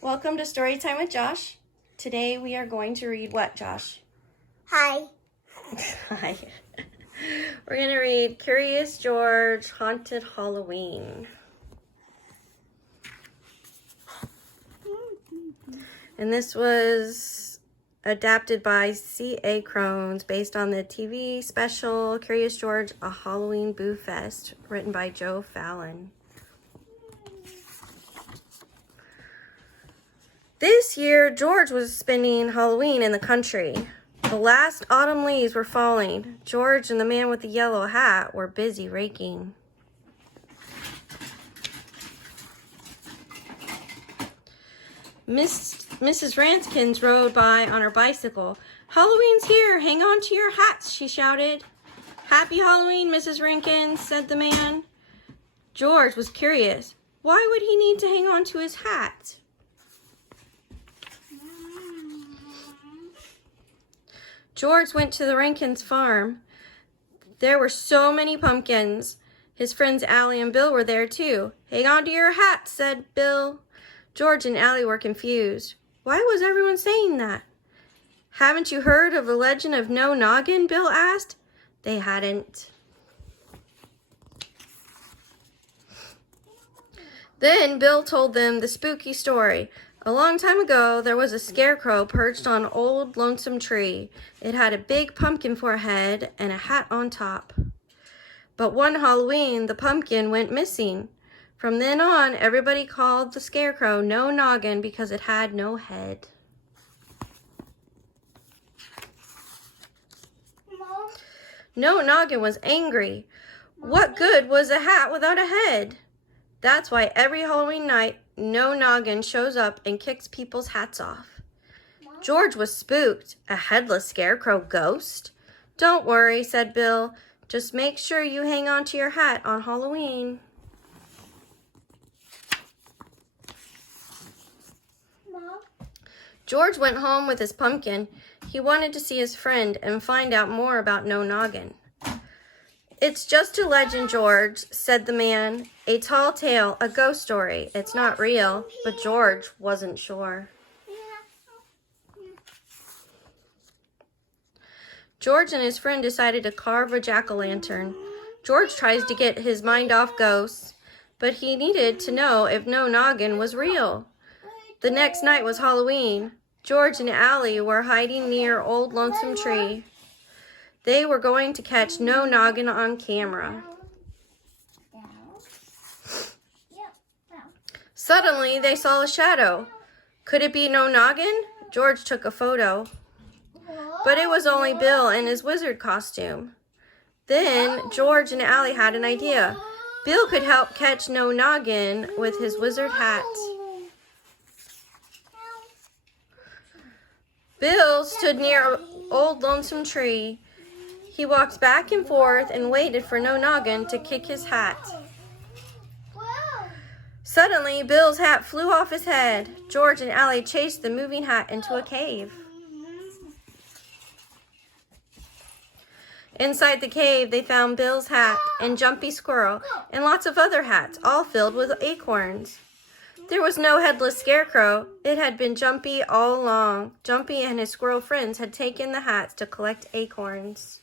Welcome to Storytime with Josh. Today we are going to read what, Josh? Hi. Hi. We're going to read Curious George, Haunted Halloween. And this was adapted by C.A. Crones based on the TV special Curious George, A Halloween Boo Fest, written by Joe Fallon. This year, George was spending Halloween in the country. The last autumn leaves were falling. George and the man with the yellow hat were busy raking. Mrs. Ranskins rode by on her bicycle. "Halloween's here! Hang on to your hats!" she shouted. "Happy Halloween, Mrs. Rankins," said the man. George was curious. Why would he need to hang on to his hat? George went to the Rankins' farm. There were so many pumpkins. His friends Allie and Bill were there too. "Hang on to your hats," said Bill. George and Allie were confused. Why was everyone saying that? "Haven't you heard of the legend of No Noggin?" Bill asked. They hadn't. Then Bill told them the spooky story. A long time ago, there was a scarecrow perched on an old lonesome tree. It had a big pumpkin for a head and a hat on top. But one Halloween, the pumpkin went missing. From then on, everybody called the scarecrow No Noggin because it had no head. Mom? No Noggin was angry. What good was a hat without a head? That's why every Halloween night, No Noggin shows up and kicks people's hats off. George was spooked. A headless scarecrow ghost? "Don't worry," said Bill. "Just make sure you hang on to your hat on Halloween." Mom? George went home with his pumpkin. He wanted to see his friend and find out more about No Noggin. "It's just a legend, George," said the man. "A tall tale, a ghost story. It's not real." But George wasn't sure. George and his friend decided to carve a jack-o'-lantern. George tries to get his mind off ghosts, but he needed to know if No Noggin was real. The next night was Halloween. George and Allie were hiding near Old Lonesome Tree. They were going to catch No Noggin on camera. Suddenly, they saw a shadow. Could it be No Noggin? George took a photo. But it was only Bill in his wizard costume. Then George and Allie had an idea. Bill could help catch No Noggin with his wizard hat. Bill stood near Old Lonesome Tree. He walked back and forth and waited for No Noggin to kick his hat. Suddenly, Bill's hat flew off his head. George and Allie chased the moving hat into a cave. Inside the cave, they found Bill's hat and Jumpy Squirrel and lots of other hats, all filled with acorns. There was no headless scarecrow. It had been Jumpy all along. Jumpy and his squirrel friends had taken the hats to collect acorns.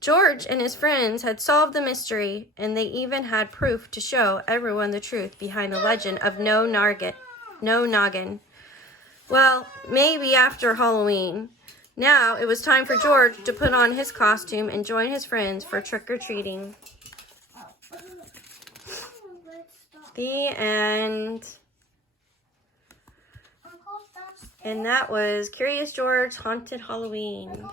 George and his friends had solved the mystery, and they even had proof to show everyone the truth behind the legend of No Noggin. Well, maybe after Halloween. Now it was time for George to put on his costume and join his friends for trick-or-treating. The end. And that was Curious George, Haunted Halloween.